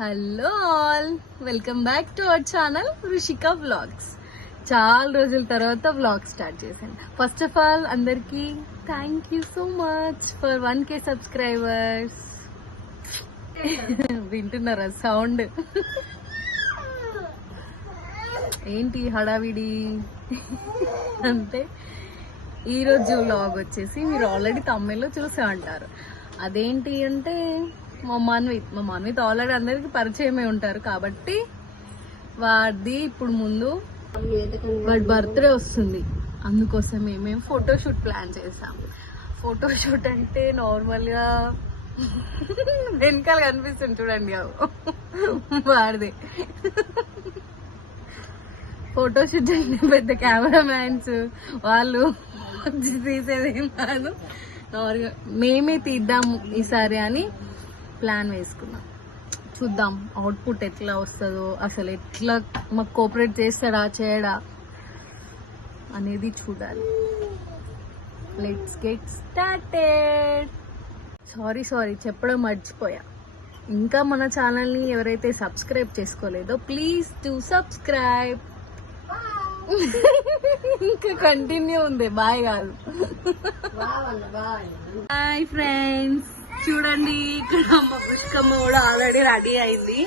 Hello all, welcome back to our channel Rushika vlogs. చాలా రోజుల తర్వాత వ్లాగ్ స్టార్ట్ చేశాను. ఫస్ట్ ఆఫ్ ఆల్ అందరికీ thank you so much for 1K subscribers. వింటున్నారా sound? ఏంటి హడావిడి అంటే ఈరోజు వ్లాగ్ వచ్చేసి మీరు ఆల్రెడీ తమిళ్లో చూసే ఉంటారు. అదేంటి అంటే మా మాన్విత్ ఆల్రెడీ అందరికి పరిచయమే ఉంటారు కాబట్టి వాడిది ఇప్పుడు ముందు వాడి బర్త్డే వస్తుంది. అందుకోసమే మేము ఫోటోషూట్ ప్లాన్ చేసాం. ఫోటోషూట్ అంటే నార్మల్గా వెనకాల కనిపిస్తుంది చూడండి, వాడిది ఫోటోషూట్ అంటే పెద్ద కెమెరా మ్యాన్స్ వాళ్ళు తీసేది ఏం కాదు, నార్మల్గా మేమే తీద్దాం ఈసారి అని ప్లాన్ వేసుకున్నాం. చూద్దాం అవుట్పుట్ ఎట్లా వస్తుందో, అసలు ఎట్లా మాకు కోఆపరేట్ చేస్తాడా చేయడా అనేది చూడాలి. Let's get started. సారీ చెప్పడం మర్చిపోయా. ఇంకా మన ఛానల్ని ఎవరైతే సబ్స్క్రైబ్ చేసుకోలేదో ప్లీజ్ డు సబ్స్క్రైబ్. ఇంకా కంటిన్యూ ఉంది, బాయ్ కాదు. హాయ్ ఫ్రెండ్స్, చూడండి ఇక్కడ మా పుష్కమ్మ కూడా ఆల్రెడీ రెడీ అయింది.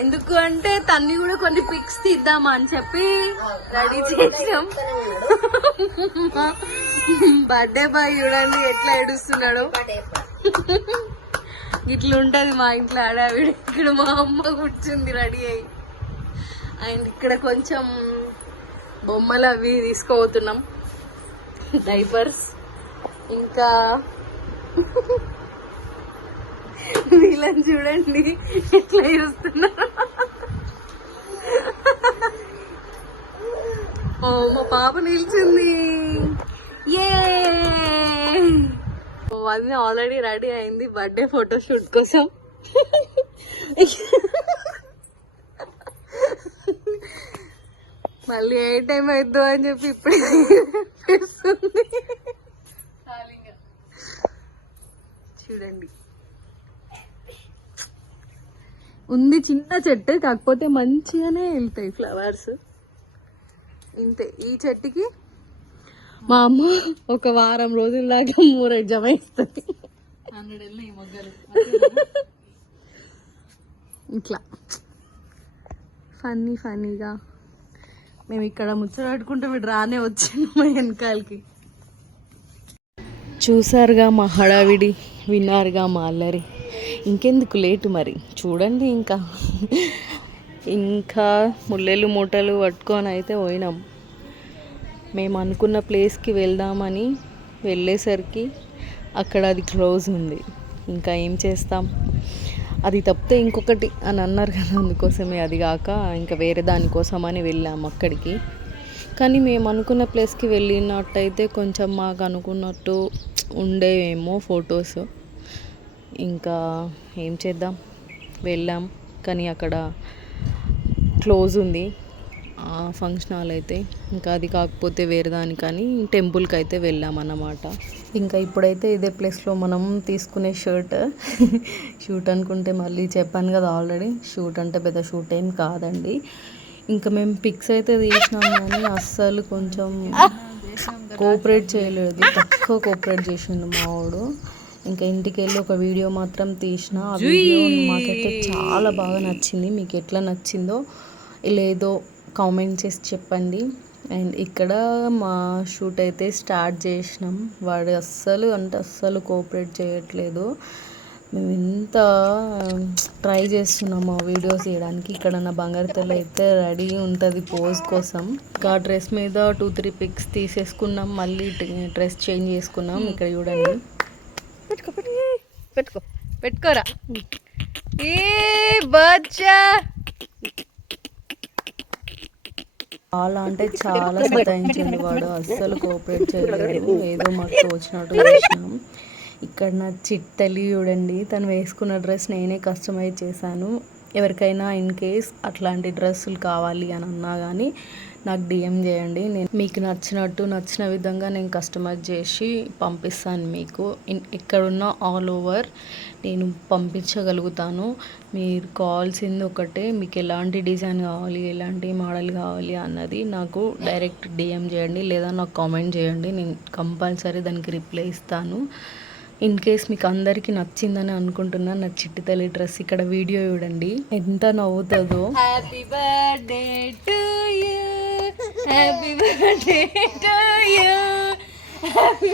ఎందుకు అంటే తన్ని కూడా కొన్ని పిక్స్ తీద్దామా అని చెప్పి రెడీ చేసాం. బర్త్డే బాయ్ చూడండి ఎట్లా ఏడుస్తున్నాడు. ఇట్లా ఉంటది మా ఇంట్లో ఆడావిడ. ఇక్కడ మా అమ్మ కూర్చుంది రెడీ అయ్యి. అండ్ ఇక్కడ కొంచెం బొమ్మలు అవి తీసుకోబోతున్నాం, డైపర్స్. ఇంకా వీళ్ళని చూడండి ఎట్లా చూస్తున్నారు. ఓ మా పాప నిల్చుంది. ఏ అది ఆల్రెడీ రెడీ అయింది బర్త్డే ఫోటోషూట్ కోసం. మళ్ళీ ఏ టైం అవుద్దో అని చెప్పి ఇప్పుడే చూడండి. ఉంది చిన్న చెట్టు, కాకపోతే మంచిగానే వెళ్తాయి ఫ్లవర్స్. ఇంతే. ఈ చెట్టుకి మా అమ్మ ఒక వారం రోజుల దాకా మూరెడ్ జమ ఇస్తుంది. ఇట్లా ఫన్నీగా మేము ఇక్కడ ముచ్చటాడుకుంటే మీరు రానే వచ్చింది మా వెనకాలకి. చూసారుగా మా హడావిడి, విన్నారుగా మా అల్లరి. ఇంకెందుకు లేటు మరి చూడండి. ఇంకా ముల్లెలు మూటలు పట్టుకొని అయితే పోయినాం. మేము అనుకున్న ప్లేస్కి వెళ్దామని వెళ్ళేసరికి అక్కడ అది క్లోజ్ ఉంది. ఇంకా ఏం చేస్తాం, అది తప్పితే ఇంకొకటి అని అన్నారు కదా, అందుకోసమే. అది కాక ఇంకా వేరే దానికోసం అని వెళ్ళాము అక్కడికి. కానీ మేము అనుకున్న ప్లేస్కి వెళ్ళినట్టయితే కొంచెం మాకు అనుకున్నట్టు ఉండేవేమో ఫొటోస్. ఇంకా ఏం చేద్దాం, వెళ్ళాం. కానీ అక్కడ క్లోజ్ ఉంది ఆ ఫంక్షన్ హాల్ అయితే. ఇంకా అది కాకపోతే వేరే దానికని టెంపుల్కి అయితే వెళ్ళాం అన్నమాట. ఇంకా ఇప్పుడైతే ఇదే ప్లేస్లో మనం తీసుకునే షూట్ అనుకుంటే మళ్ళీ చెప్పాను కదా ఆల్రెడీ, షూట్ అంటే పెద్ద షూట్ ఏం కాదండి. ఇంకా మేము పిక్స్ అయితే తీసినాం కానీ అస్సలు కొంచెం కోఆపరేట్ చేయలేదు, తక్కువ కోఆపరేట్ చేసిండు మా వాడు. ఇంకా ఇంటికి వెళ్ళి ఒక వీడియో మాత్రం తీసిన. ఆ వీడియో మాకైతే చాలా బాగా నచ్చింది. మీకు ఎట్లా నచ్చిందో లేదో కామెంట్ చేసి చెప్పండి. అండ్ ఇక్కడ మా షూట్ అయితే స్టార్ట్ చేసినాం. వాడు అస్సలు కోఆపరేట్ చేయట్లేదు. మేము ఎంత ట్రై చేస్తున్నాము ఆ వీడియోస్ తీయడానికి. ఇక్కడ నా బంగారు తల్లి అయితే రెడీ ఉంటుంది పోజ్ కోసం. ఇంకా డ్రెస్ మీద 2-3 పిక్స్ తీసేసుకున్నాం. మళ్ళీ డ్రెస్ చేంజ్ చేసుకున్నాం. ఇక్కడ చూడండి, పెట్టుకోరా ఏ బచ్చా. చాలా అంటే చాలా సతాయించింది వాడు, అస్సలు కోఆపరేట్ చేయలేదు. ఏదో మాకు తోచినట్టు చేసినాం. ఇక్కడ నా చిట్టలి చూడండి, తను వేసుకున్న డ్రెస్ నేనే కస్టమైజ్ చేశాను. ఎవరికైనా ఇన్ కేస్ అట్లాంటి డ్రెస్సులు కావాలి అని అన్నా కానీ నాకు డిఎం చేయండి. నేను మీకు నచ్చిన విధంగా నేను కస్టమైజ్ చేసి పంపిస్తాను. మీకు ఎక్కడున్నా ఆల్ ఓవర్ నేను పంపించగలుగుతాను. మీరు కావాల్సింది ఒకటే, మీకు ఎలాంటి డిజైన్ కావాలి, ఎలాంటి మోడల్ కావాలి అన్నది నాకు డైరెక్ట్ డిఎం చేయండి, లేదా నాకు కామెంట్ చేయండి. నేను కంపల్సరీ దానికి రిప్లై ఇస్తాను. ఇన్ కేస్ మీకు అందరికీ నచ్చిందని అనుకుంటున్నా నా చిట్టి తల్లి డ్రెస్. ఇక్కడ వీడియో చూడండి ఎంత నవ్వుతుందో. Happy birthday to you, happy birthday to you, happy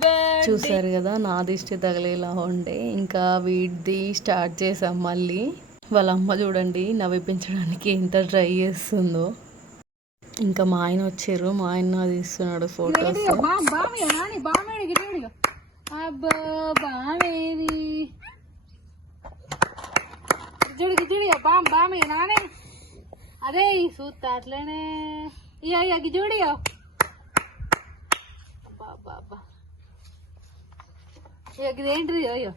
birthday. చూసారు కదా నా దిష్టి తగిలేలా ఉండే. ఇంకా వీడిది స్టార్ట్ చేసాం మళ్ళీ. వాళ్ళ అమ్మ చూడండి నవ్విపించడానికి ఎంత ట్రై చేస్తుందో. ఇంకా మా ఆయన వచ్చారు, మా ఆయన తీస్తున్నాడు ఫొటోస్. అదే చూస్తా అట్లనే చూడియో బాబా ఇదేంటిది అయ్యో.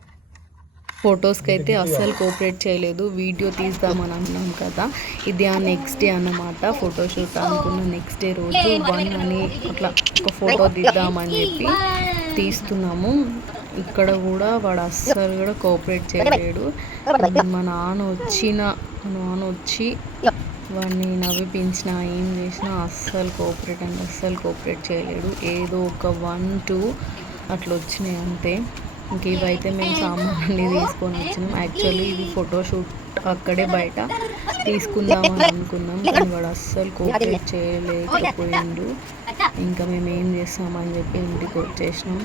ఫొటోస్కి అయితే అస్సలు కోఆపరేట్ చేయలేదు. వీడియో తీద్దామని అన్నాం కదా, ఇది ఆ నెక్స్ట్ డే అన్నమాట. ఫోటోషూట్ అనుకున్న నెక్స్ట్ డే రోజు 1 అని అట్లా ఒక ఫోటో తీద్దామని చెప్పి తీస్తున్నాము. ఇక్కడ కూడా వాడు అస్సలు కూడా కోఆపరేట్ చేయలేడు. మా నాన్న వచ్చి వాడిని నవ్విపించినా ఏం చేసినా అస్సలు కోఆపరేట్ చేయలేడు. ఏదో ఒక 1-2 అట్లా వచ్చినాయి అంతే. ఇంక ఇవైతే మేము సామాన్లు తీసుకొని వచ్చినాం. యాక్చువల్లీ ఇది ఫోటోషూట్ అక్కడే బయట తీసుకుందామని అనుకున్నాం, కానీ వాడు అస్సలు కోఆపరేట్ చేయలేకపోయిండు. ఇంకా మేము ఏం చేస్తామని చెప్పి ఇంటికి వచ్చేసినాం.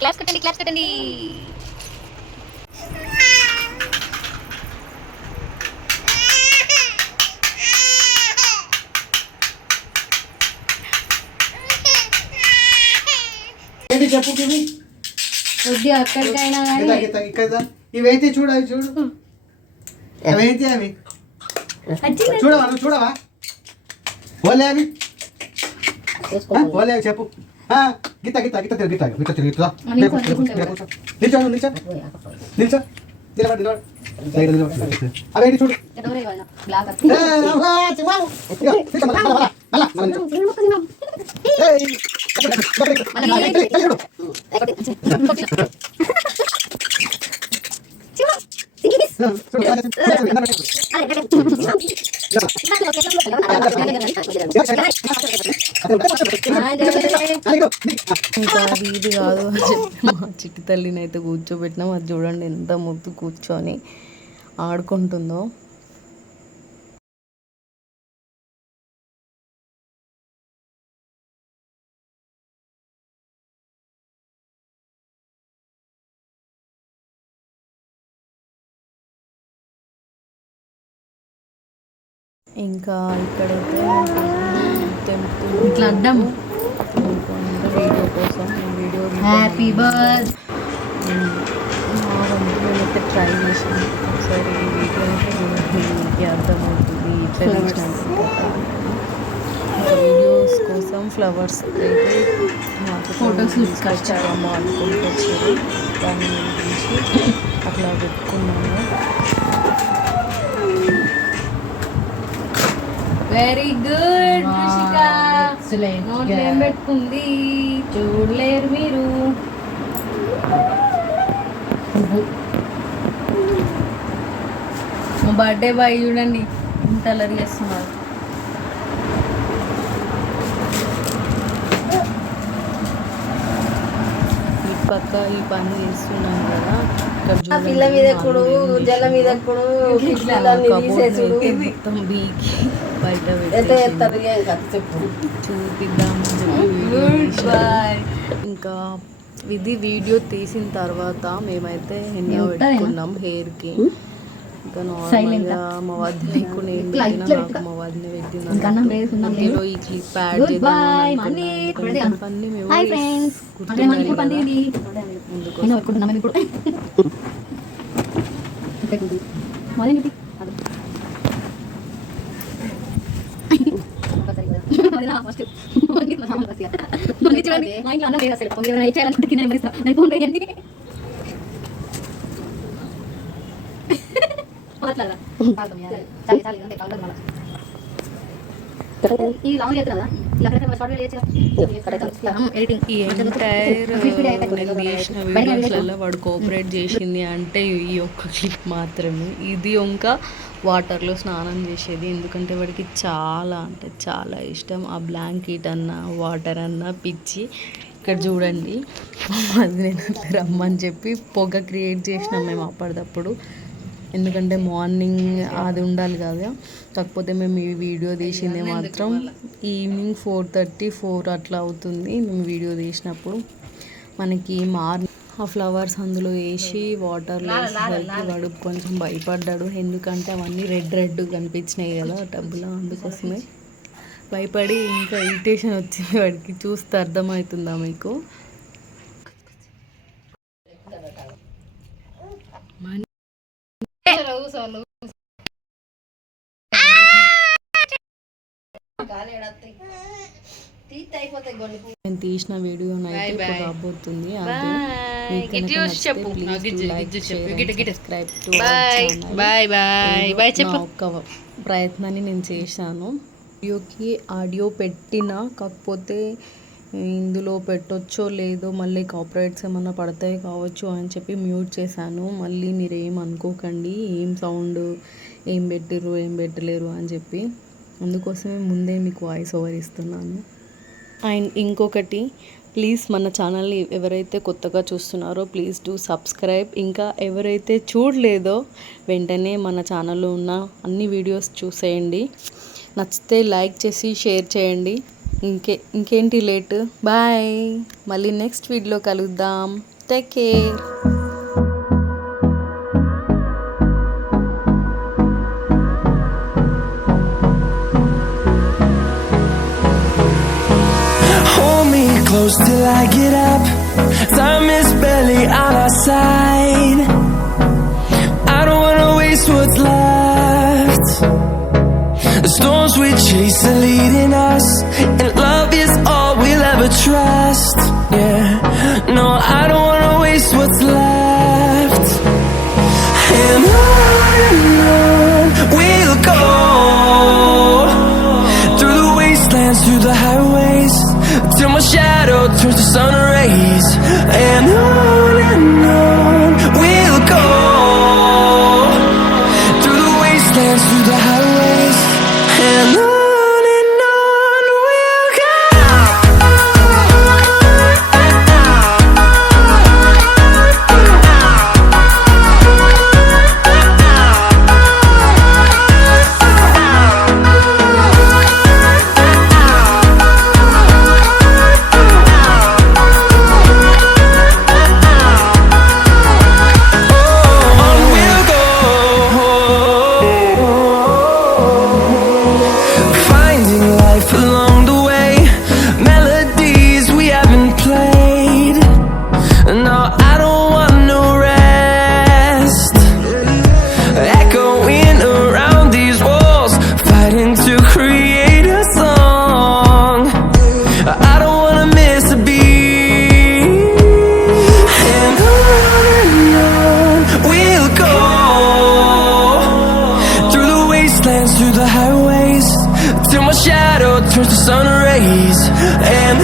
క్లాప్స్ కొట్టండి. చెప్పు కొద్ది అక్కడికైనా ఇవైతే చూడు, అవి చూడు, అవైతే అవి చూడవా, నువ్వు చూడవా? ఓలే అవి ఓలే అవి చెప్పు. గీత తిరుగుతుందా? నిల్చో అవేంటి చూడు. ఇంకా ఇది కాదు అని చెప్పి మా చిట్టి తల్లిని అయితే కూర్చోబెట్టినాం. అది చూడండి ఎంత ముద్దు కూర్చొని ఆడుకుంటుందో. ఇంకా ఇక్కడైతే ఇట్లా అడ్డం వీడియో కోసం హ్యాపీ బర్త్ మేమైతే ట్రై చేసాం. ఒకసారి ఈ వీడియో అయితే చూడండి, అర్థమవుతుంది ఇట్లా చేసినట్టు. ఇంకా వీడియోస్ కోసం ఫ్లవర్స్ అయితే మాకు ఫోటోస్ తీసుకొచ్చాము అనుకుంటూ వచ్చారు. దాన్ని తీసి అట్లా పెట్టుకున్నాము. వెరీ గుడ్ నోట్లో ఏం పెట్టుకుంది చూడలేరు మీరు. మా బర్త్డే బాయ్ చూడండి ఇంత అలరి చేస్తున్నారు. ఈ పక్క ఈ పని చేస్తున్నాం కదా, పిల్ల మీద ఎప్పుడు జల్ల మీద ఎప్పుడు మొత్తం బీకి బయట చూపిద్దామని ఇంకా ఇది వీడియో తీసిన తర్వాత మేమైతే హెన్నా పెట్టుకున్నాం హెయిర్కి. ఇంకా నార్మల్గా మా వదినకు నేను పెట్టిన, నాకు మా వదిన పెట్టిన మధ్యలో ఈ క్లిప్ యాడ్ చేద్దాం అన్నీ ఈ ఎంటైర్ నేను చేసిన వీడియోస్లలో వాడు కోఆపరేట్ చేసింది అంటే ఈ ఒక్క క్లిప్ మాత్రమే. ఇది ఇంకా వాటర్లో స్నానం చేసేది, ఎందుకంటే వాడికి చాలా అంటే చాలా ఇష్టం ఆ బ్లాంకెట్ అన్న వాటర్ అన్న పిచ్చి. ఇక్కడ చూడండి అది నేను రమ్మని చెప్పి పొగ క్రియేట్ చేసినాం మేము అప్పటిదప్పుడు, ఎందుకంటే మార్నింగ్ అది ఉండాలి కదా. కాకపోతే మేము ఈ వీడియో తీసింది మాత్రం ఈవినింగ్ 4:30 అట్లా అవుతుంది మేము వీడియో తీసినప్పుడు. మనకి ఆ ఫ్లవర్స్ అందులో వేసి వాటర్లో వేసేసరికి వాడు కొంచెం భయపడ్డాడు, ఎందుకంటే అవన్నీ రెడ్ కనిపించినాయి కదా టబ్బులో, అందుకోసమే భయపడి ఇంకా ఇరిటేషన్ వచ్చింది వాడికి. చూస్తే అర్థమవుతుందా మీకు? నేను తీసిన వీడియో అయితే రాబోతుంది, ఒక్క ప్రయత్నాన్ని నేను చేశాను. వీడియోకి ఆడియో పెట్టినా, కాకపోతే ఇందులో పెట్టొచ్చో లేదో మళ్ళీ కాపీరైట్స్ ఏమన్నా పడతాయి కావచ్చు అని చెప్పి మ్యూట్ చేశాను. మళ్ళీ మీరేం అనుకోకండి, ఏం సౌండ్ ఏం పెట్టిర్రు ఏం పెట్టలేరు అని చెప్పి, అందుకోసమే ముందే మీకు వాయిస్ ఓవర్ ఇస్తున్నాను. అండ్ ఇంకొకటి, ప్లీజ్ మన ఛానల్ని ఎవరైతే కొత్తగా చూస్తున్నారో ప్లీజ్ డూ సబ్స్క్రైబ్. ఇంకా ఎవరైతే చూడలేదో వెంటనే మన ఛానల్లో ఉన్న అన్ని వీడియోస్ చూసేయండి, నచ్చితే లైక్ చేసి షేర్ చేయండి. ఇంకేంటి లేట్, బాయ్, మళ్ళీ నెక్స్ట్ వీడియోలో కలుద్దాం. Take care. Close till I get up, time is barely on our side. I don't wanna waste what's left. The storms we chase are leading us, and love is all we'll ever trust. Yeah, no, I don't wanna waste what's left. And on we'll go, through the wastelands, through the highways, till my shadow turns to sun rays. And on we'll go, through the wastelands, through the highways. And on we'll go. Through the highways, till my shadow turns to sun rays. And